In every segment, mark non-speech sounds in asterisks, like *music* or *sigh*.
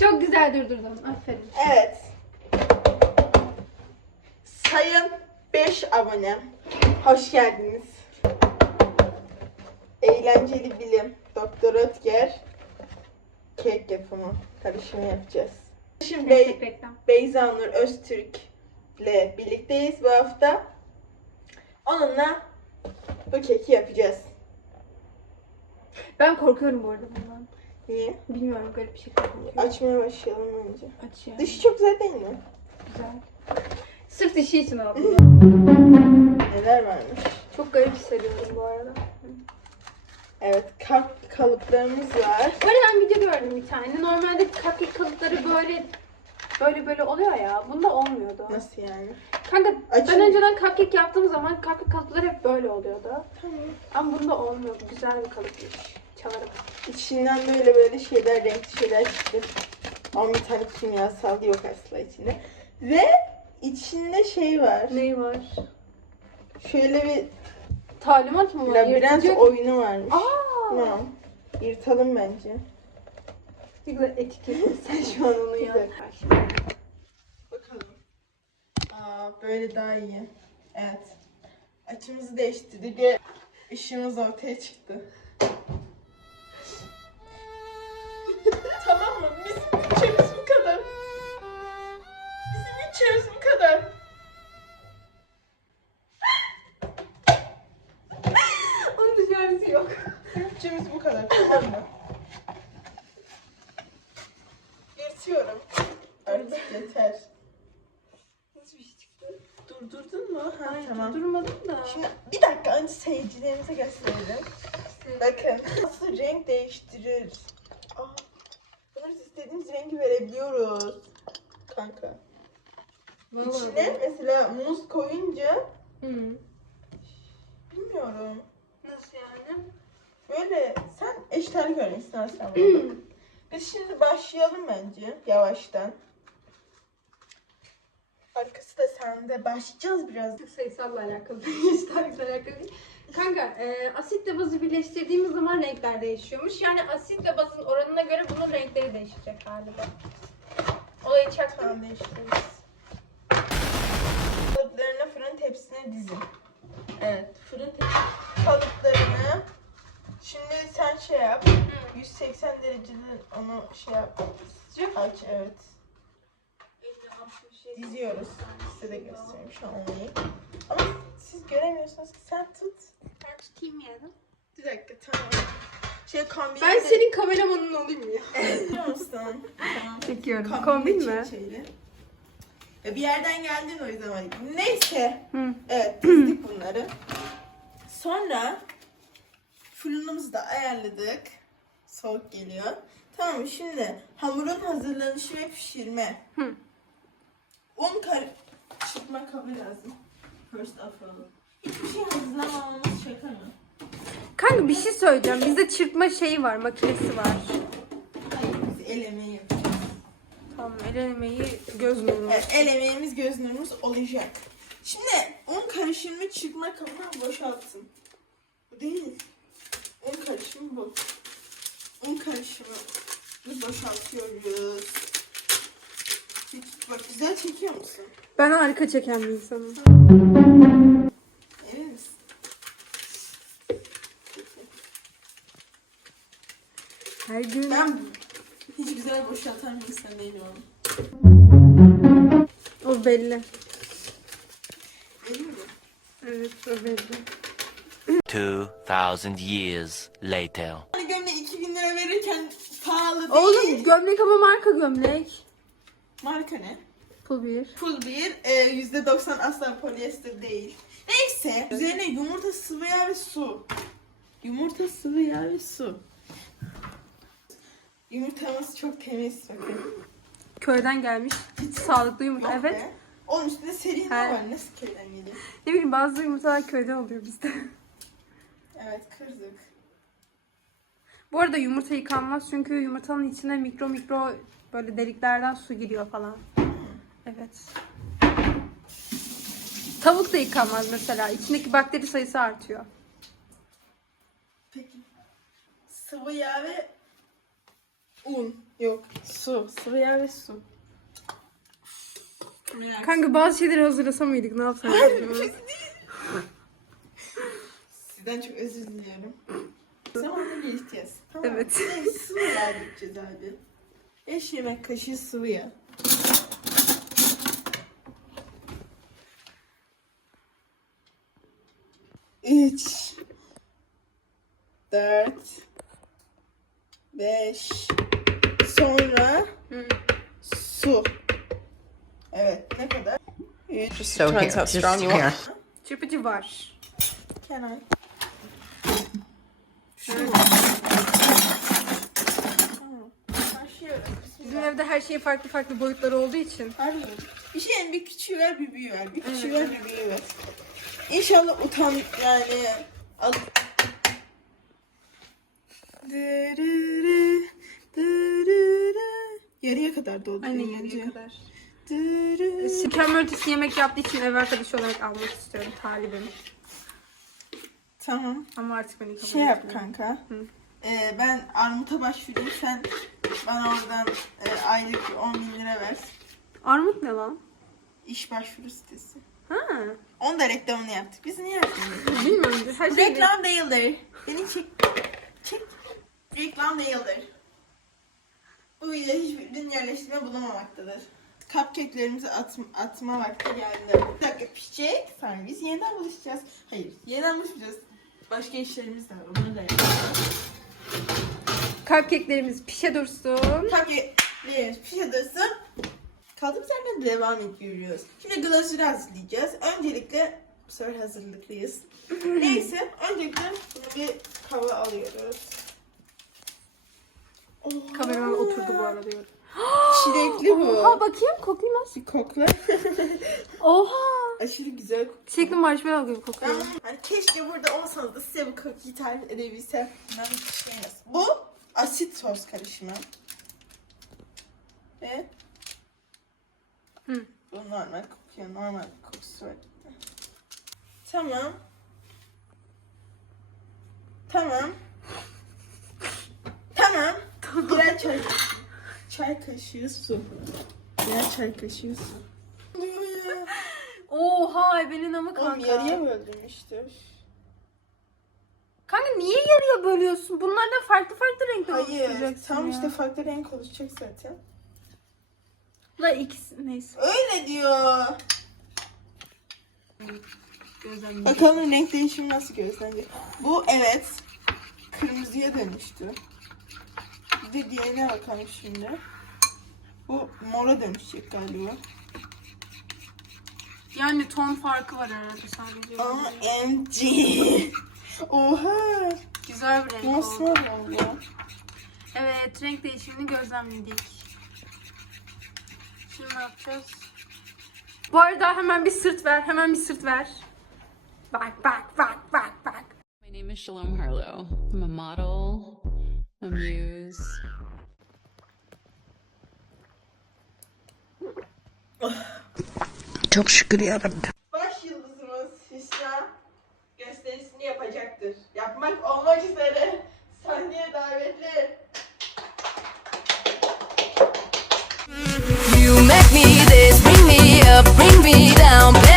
Çok güzel durdurdun. Aferin. Evet. Sayın 5 abone. Hoş geldiniz. Eğlenceli bilim. Doktor Ötker. Kek yapımı. Karışımı yapacağız. Şimdi reklam. Beyza Nur Öztürk ile birlikteyiz bu hafta. Onunla bu keki yapacağız. Ben korkuyorum bu arada bundan. Niye? Bilmiyorum garip bir şekilde korkuyorum. Açmaya başlayalım önce. Aç ya. Dışı çok güzel değil mi? Güzel. Sırf dişi için aldım. Neler varmış? Çok garip hissediyorum bu arada. Evet, kap kalıplarımız var. Bu arada ben video gördüm bir tane. Normalde cupcake kalıpları böyle böyle böyle oluyor ya. Bunda olmuyordu. Nasıl yani? Kanka Açın. ben önceden cupcake yaptığım zaman cupcake kalıpları hep böyle oluyordu. Tamam. Ama bunda olmuyor. Güzel bir kalıpmış. Çalarım. İçinden böyle böyle şeyler, renkli şeyler çıktı. Ama bir tane kimyasal yok aslında içinde. Ve içinde şey var. Neyi var? Şöyle bir Talimat mı var? labirent Yırtıcı- oyunu varmış. Aa! Tamam. Yırtalım bence. Ne kadar etiketli *laughs* sen şu an onu ya. Güzel. Bakalım. Aa, böyle daha iyi. Evet. Açımızı değiştirdik ve ışığımız ortaya çıktı. Dışarısı yok. Bütçemiz bu kadar tamam mı? Yırtıyorum. Artık yeter. Nasıl bir şey çıktı? Durdurdun mu? Ha, Hayır tamam. durmadım da. Şimdi bir dakika önce seyircilerimize gösterelim. Bakın nasıl renk değiştirir. Aa, biz istediğimiz rengi verebiliyoruz. Kanka. İçine mesela muz koyunca Hı. bilmiyorum. Yani? Böyle sen eşler görmek istersen. *clears throat* Biz şimdi başlayalım bence yavaştan. Arkası da sende. Başlayacağız biraz. Sayısalla alakalı *laughs* değil, iştarakla alakalı değil. Kanka, e, asitle bazı birleştirdiğimiz zaman renkler değişiyormuş. Yani asitle bazın oranına göre bunun renkleri değişecek galiba. Olayı çaktım. Tamam değiştiririz. Kalıplarını fırın tepsisine dizin. Evet. Fırın kalıplarını şimdi sen şey yap. 180 derecede onu şey yap. Sıcak. aç evet. Diziyoruz. Size de göstereyim. Şu an olmayı ama siz göremiyorsunuz ki. Sen tut. Ben tutayım yani. bir dakika tamam. Şey kombin Ben senin kameramanın olayım ya. biliyor musun? Tamam Çekiyorum. Kombin çek şeyle. Ya bir yerden geldin o yüzden hani. Neyse. Hı. Evet dizdik bunları. Sonra fırınımızı da ayarladık. Soğuk geliyor. Tamam? Şimdi hamurun hazırlanışı ve pişirme. Hı. Un kar çırpma kabı lazım. First of all. Hiçbir şey hazırlamamamız şaka mı? Kanka bir şey söyleyeceğim. Bizde çırpma şeyi var, makinesi var. Hayır biz el emeği yapacağız. Tamam, el emeği göz nuru. Evet, el emeğimiz göz nurumuz olacak. Şimdi un karışımı çıkma kabına boşaltın. Bu değil. Un karışımı bu. Un karışımı boşaltıyoruz. Hiç, bak güzel çekiyor musun? Ben harika çeken bir insanım. Emin misin? Her gün. Ben güzel boşaltan bir insan değilim ama. O belli. Mi? Evet, o belli. 2,000 years later. Hani gömleği 2000 lira verirken pahalı değil. Oğlum gömlek ama marka gömlek. Marka ne? Pul bir. Pul bir, e, %90 asla polyester değil. Neyse, üzerine yumurta sıvı yağ ve su. Yumurta sıvı yağ ve su. Yumurtamız çok temiz bakın. Köyden gelmiş. Hiç sağlıklı yumurta. Yok Evet. be. Onun üstünde seri He. ne var? Nasıl köyden geliyor? Ne bileyim bazı yumurtalar köyden oluyor bizde. Evet, kırdık. Bu arada yumurta yıkanmaz çünkü yumurtanın içine mikro mikro böyle deliklerden su giriyor falan. Evet. Tavuk da yıkanmaz mesela. İçindeki bakteri sayısı artıyor. Peki. Sıvı yağ ve un. Yok. Su. Sıvı yağ ve su. Kanka bazı şeyleri hazırlasa mıydık? Ne yapsaydık? Sizden çok özür diliyorum. Zamanla gelişeceğiz. Tamam. Evet. Ne, sıvı yağ dökeceğiz hadi. 5 yemek kaşığı sıvı yağ. Üç. Dört. Beş. Sonra Hı. su. Evet ne kadar? So here, Depends how just strong you here. want. Çırpıcı var. Can I? Başlıyorum. Bizim evde her şey farklı farklı boyutları olduğu için. Hayır. Bir şeyin bir küçüğü var bir büyüğü var. Bir küçüğü var bir büyüğü var. İnşallah utan yani al. Dırırı. Yarıya kadar doldu. Aynen benim yarıya kadar. Sikem örtüsü yemek yaptığı için ev arkadaşı olarak almak istiyorum talibim. Tamam. Ama artık beni kabul Şey yap etmiyor. kanka. Hı. Ee, ben armuta başvurayım. Sen bana oradan e, aylık 10 bin lira ver. Armut ne lan? İş başvuru sitesi. Ha. Onu da reklamını yaptık. Biz niye yapmıyoruz? Bilmiyorum. Her şey Reklam değildir. Beni çek. Çek. Reklam değildir. Bu video hiçbir ürün yerleştirme bulunmamaktadır. Cupcake'lerimizi at, atma vakti geldi. Bir dakika pişecek. Sonra biz yeniden buluşacağız. Hayır, yeniden buluşacağız. Başka işlerimiz de var. Onları da yapacağız. Cupcake'lerimiz pişe dursun. Cupcake'lerimiz pişe dursun. Kaldığımız yerden devam ediyoruz. Şimdi glazürü hazırlayacağız. Öncelikle bu sefer hazırlıklıyız. *laughs* Neyse, öncelikle bunu bir kava alıyoruz. Kameraman oturdu bu arada. diyor. *gasps* Çilekli bu. Oha bakayım koklayayım nasıl? Bir kokla. *laughs* Oha. Aşırı güzel kokuyor. Çiçekli marshmallow gibi kokuyor. Hani keşke burada olsanız da size bu kokuyu tarif edebilsem. Ben bir şey nasıl? Bu asit sos karışımı. Ve Hı. bu normal kokuyor. Normal bir kokusu var. Tamam. Tamam. Tamam. Birer çay çay kaşığı su. Birer çay kaşığı su. Oha benim ama Oğlum kanka. yarıya böldüm işte. Kanka niye yarıya bölüyorsun? Bunlardan farklı farklı renkler Hayır. oluşturacaksın Tam ya. işte farklı renk oluşacak zaten. Da ikisi neyse. Öyle diyor. Gözlemleyeceğim. Bakalım renk değişimi nasıl gözlenecek. Bu evet. Kırmızıya dönüştü. Bir de diğerine bakalım şimdi. Bu mora dönüşecek galiba. Yani ton farkı var arada sadece. OMG. *laughs* Oha. Güzel bir renk Nasıl oldu. oldu? Evet renk değişimini gözlemledik. Şimdi ne yapacağız? Bu arada hemen bir sırt ver. Hemen bir sırt ver. Bak bak bak bak bak. My name is Shalom Harlow. I'm a model, a muse. Çok şükür yarabbim. Baş yıldızımız Hüsna gösterisini yapacaktır. Yapmak olmak üzere sahneye davetli. You make me this, bring me up, bring me down.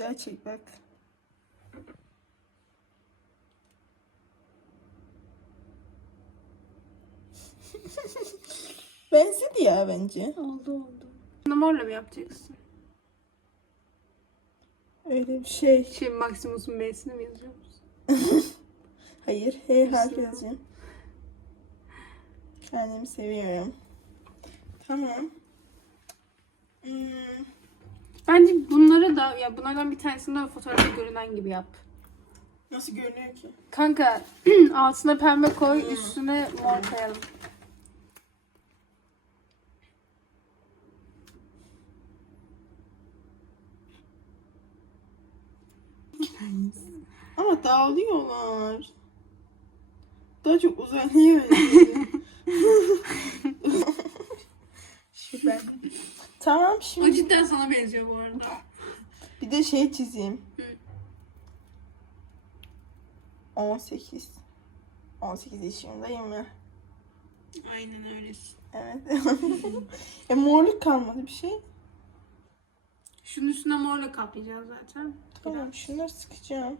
Güzel çek bak. *laughs* Benzedi ya bence. Oldu oldu. Morla mı yapacaksın? Öyle bir şey. Şey Maximus'un M'sini mi yazıyor musun? *laughs* Hayır. H harfi yazacağım. Kendimi seviyorum. Tamam. Hmm. Bence bunları da ya bunlardan bir tanesini de fotoğrafta görünen gibi yap. Nasıl görünüyor ki? Kanka *clears throat* altına pembe koy, üstüne mor koyalım. *laughs* Ama dağılıyorlar. Daha çok uzanıyor. Süper. *laughs* Tamam O şimdi cidden sana benziyor bu arada. bir de şey çizeyim. 18. 18 yaşındayım ya. Aynen öylesin. Evet. *laughs* e morluk kalmadı bir şey. Şunun üstüne morla kaplayacağız zaten. Tamam şunları sıkacağım.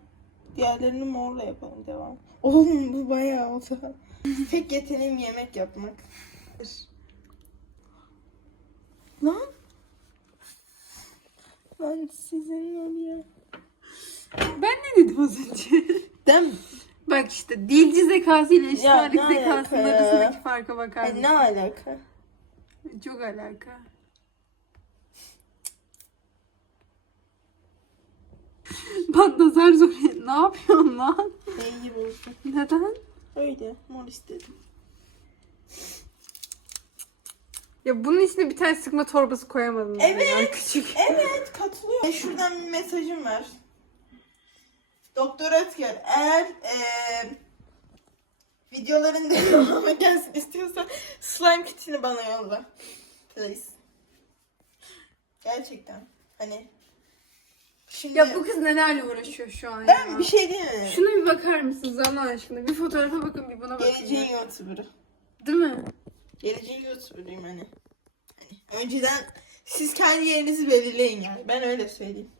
Diğerlerini morla yapalım devam. *laughs* Oğlum bu bayağı oldu. Tek yeteneğim yemek yapmak. Lan. Lan sizin oluyor. Ben ne dedim az önce? Dem. Bak işte dilci zekası ile eşit Ya, ağırlık ne alaka zekasının ya? arasındaki farka bakar Ay, mısın? ne alaka? Çok alaka. Bak nazar zor. Ne yapıyorsun lan? Neyi bozdum? Neden? Öyle mor istedim. Ya bunun içine bir tane sıkma torbası koyamadın. mı Evet. Ya, küçük. Evet katılıyorum. E, şuradan bir mesajım var. Doktor Ötker eğer eee videoların *laughs* devamı gelsin istiyorsan slime kitini bana yolla. Please. Gerçekten. Hani şimdi Ya bu kız nelerle uğraşıyor şu an ben ya. bir şey diyeyim mi? Şuna bir bakar mısınız Allah aşkına? Bir fotoğrafa bakın bir buna bakın. Geleceğin ya. YouTuber'ı. Değil mi? Geleceğin YouTuber'ıyım hani. hani. Önceden siz kendi yerinizi belirleyin yani. Ben öyle söyleyeyim.